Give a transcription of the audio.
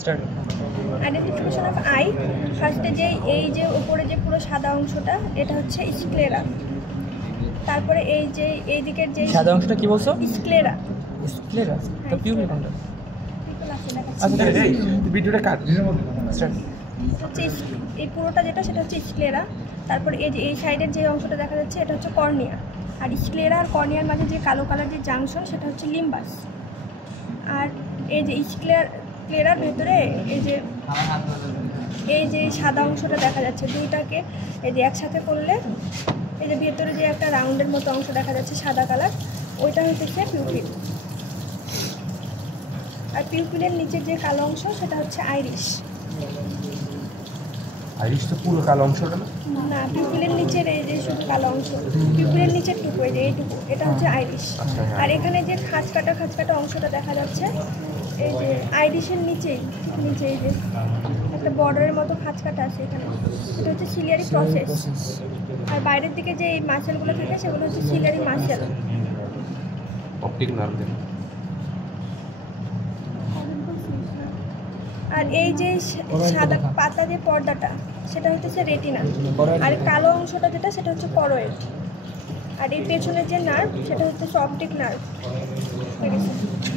Start. Identification of I, ফার্স্টে যে এই যে উপরে যে পুরো সাদা অংশটা এটা হচ্ছে স্ক্লেরা। তারপরে এই যে এই দিকের যে সাদা অংশটা কি বলছো? স্ক্লেরা। স্ক্লেরা তো পিউপিল কোনটা? আচ্ছা এই ভিডিওটা কাট স্টার্ট। হচ্ছে এই পুরোটা যেটা সেটা হচ্ছে স্ক্লেরা। তারপর এই যে এই সাইডের যে অংশটা দেখা যাচ্ছে এটা হচ্ছে কর্নিয়া। আর স্ক্লেরা আর কর্নিয়ার মাঝে যে কালো কালার যে জাংশন সেটা হচ্ছে লিম্বাস। আর এই যে স্ক্লেরার ভেতরে এই যে সাদা অংশটা দেখা যাচ্ছে দুইটাকে এই যে একসাথে করলে এই যে ভেতরে যে একটা রাউন্ডের মতো অংশ দেখা যাচ্ছে সাদা কালার, ওইটা হচ্ছে পিউপিল। আর পিউপিলের নিচে যে কালো অংশ সেটা হচ্ছে আইরিশ। আইরিশ তো পুরো কালো অংশটা না? না, পিউপিলের নিচের এই যে শুধু কালো অংশ, পিউপিলের নিচের টুকু এই যে এইটুকু, এটা হচ্ছে আইরিশ। আর এখানে যে খাঁজ কাটা অংশটা দেখা যাচ্ছে এই যে আইরিশের নিচেই, ঠিক নিচে এই যে একটা বর্ডারের মতো খাঁজ কাটা আছে এখানে, এটা হচ্ছে সিলিয়ারি প্রসেস। আর বাইরের দিকে যে এই মাসেলগুলো থাকে সেগুলো হচ্ছে সিলিয়ারি মাসেল। Optic nerve. আর এই যে সাদা পাতা যে পর্দাটা সেটা হচ্ছে রেটিনা। আর কালো অংশটা যেটা সেটা হচ্ছে করয়েড। আর এই পেছনের যে নার্ভ সেটা হচ্ছে অপটিক নার্ভ।